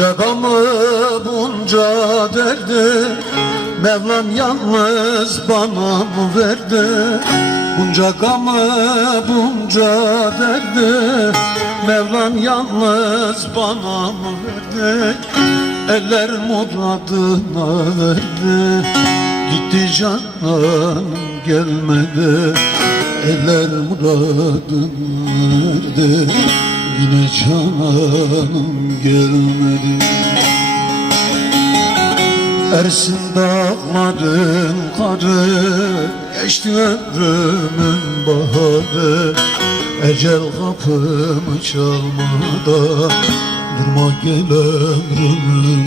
Bunca gamı bunca derdi Mevlam yalnız bana mı verdi. Bunca gamı bunca derdi Mevlam yalnız bana mı verdi. Eller muradına verdi. Gitti canım gelmedi. Eller muradına verdi Yine canım gelmedi. Ersin dağların karı Geçti ömrümün baharı. Ecel kapımı çalmadan Durma gel ömrümün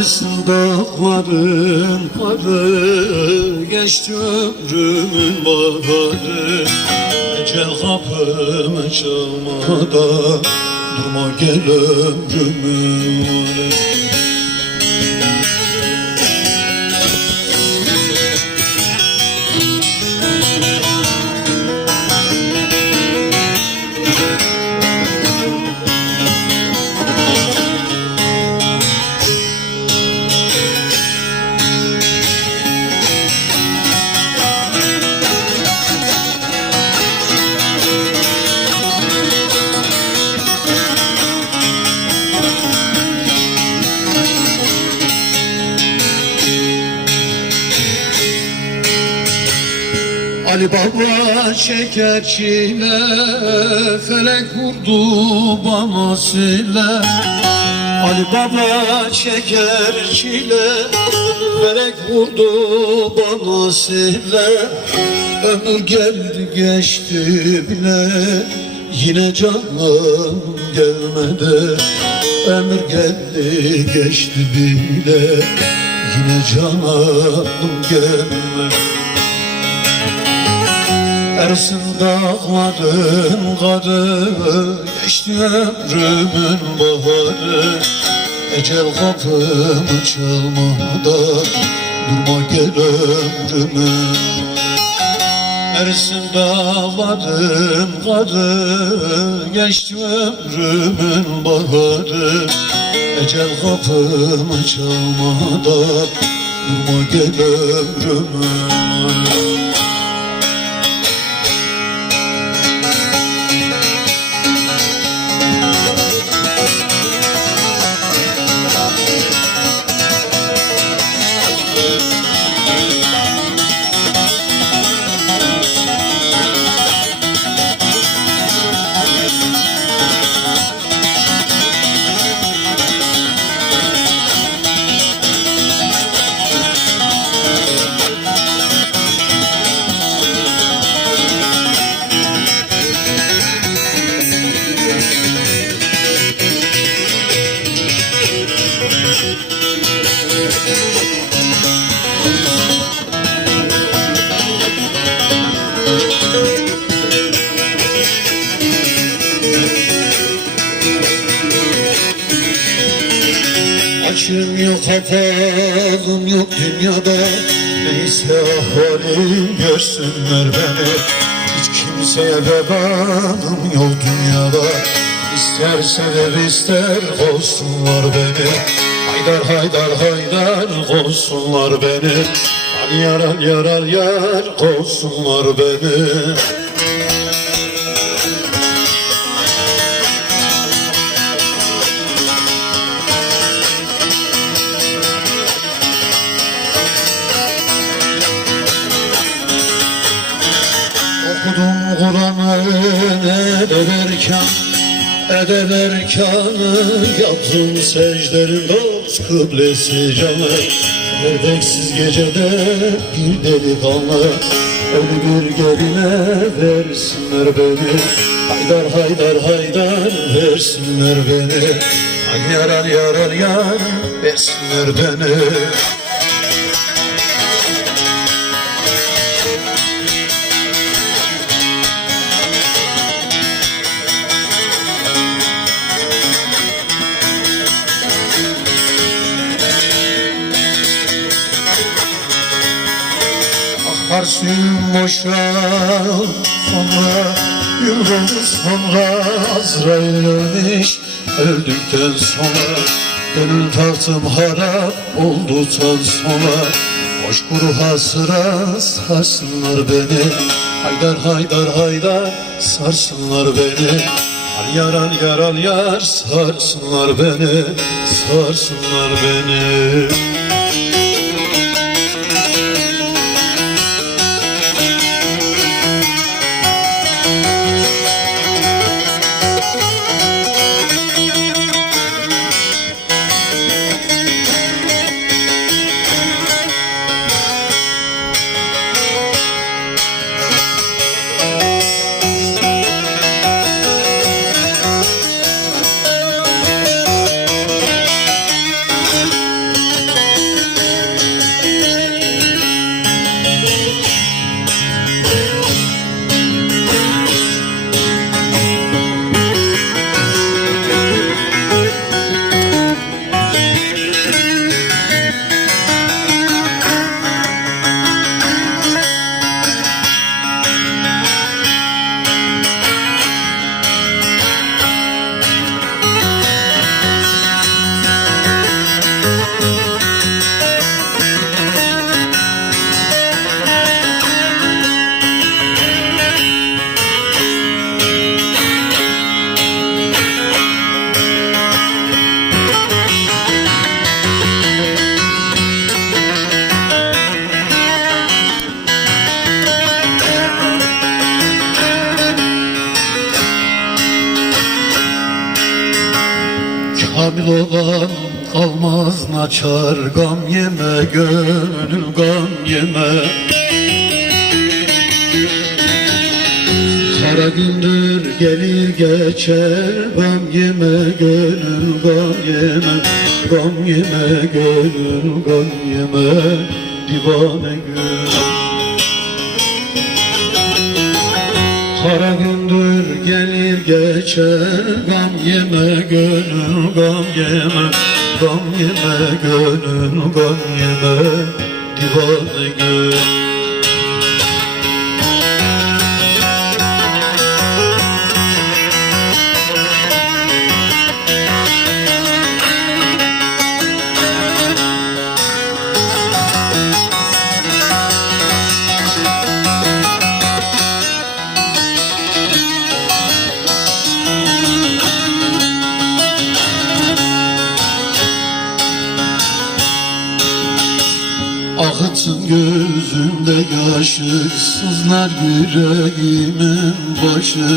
Ersin dağların karı Geçti ömrümün baharı. Ecel kapımı çalmadan Durma gel ömrümün Ali Baba şeker çile Felek vurdu bana sile. Ali Baba şeker çile Felek vurdu bana sile. Ömür geldi geçti bile Yine canım gelmedi. Ömür geldi geçti bile Yine canım gelmedi Ersin dağların karı Geçti ömrümün baharı. Ecel kapımı çalmadan Durma gel ömrümün Ersin dağların karı Geçti ömrümün baharı. Ecel kapımı çalmadan Durma gel ömrümün Açım yok kapalım yok dünyada. Neyse ahvalim görsünler beni. Hiç kimseye vebalım yok dünyada. İster sever ister kovsunlar beni. Haydar haydar haydar kovsunlar beni. Al yar al yar kovsunlar beni Eder erkanı yaptım secderim dost kıblesi canı? Erdeksiz gecede bir delikanlı Ölü bir geline versinler beni. Haydar haydar haydar versinler beni. Ay yarar yarar yar versinler beni Boşa sonra Yıllar sonra Azrail ölmüş Öldükten sonra Gönül tahtım harap olduktan sonra Boş kuru hasıra sarsınlar beni. Haydar haydar haydar sarsınlar beni. Al yar al yar al yar sarsınlar beni Sarsınlar beni kalmaz naçar Gam yeme gönül gam yeme. Kara gündür gelir geçer Gam yeme gönül gam yeme. Gam yeme gönül gam yeme Divane gül. Kara gündür gelir geçer Gam yeme gönül gam yeme Gam yeme gönül gam yeme Divane gül yaşı Sızlar yüreğimin başı.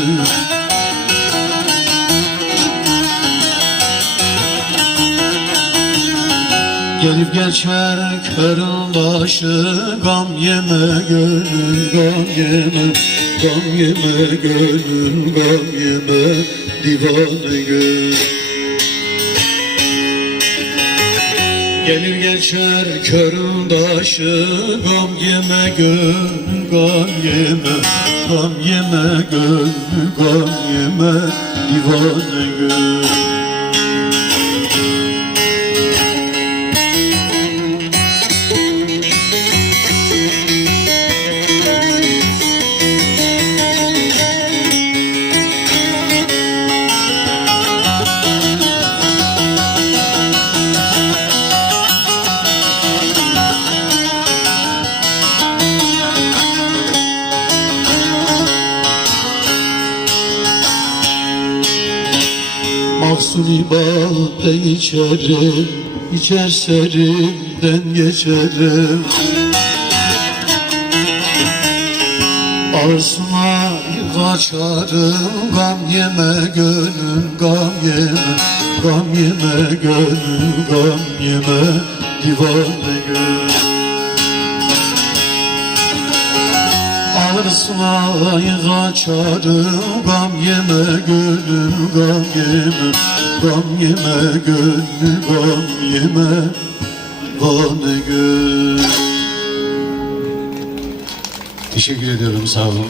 Gelip geçer körün başı Gam yeme gönül gam yeme Gam yeme gönül gam yeme Divane gönül Gelir geçer körün daşı Gam yeme gönül gam yeme Gam yeme gönül gam yeme Divane gönül Mahsuni bağda içerim İçer serimden geçerim Arsına kaçarım Gam yeme gönül gam yeme Gam yeme gönül gam yeme Divane gönül Arsına kaçarım Gam yeme gönül gam yeme Gam yeme gönül gam yeme Divane gönül Teşekkür ediyorum sağ olun.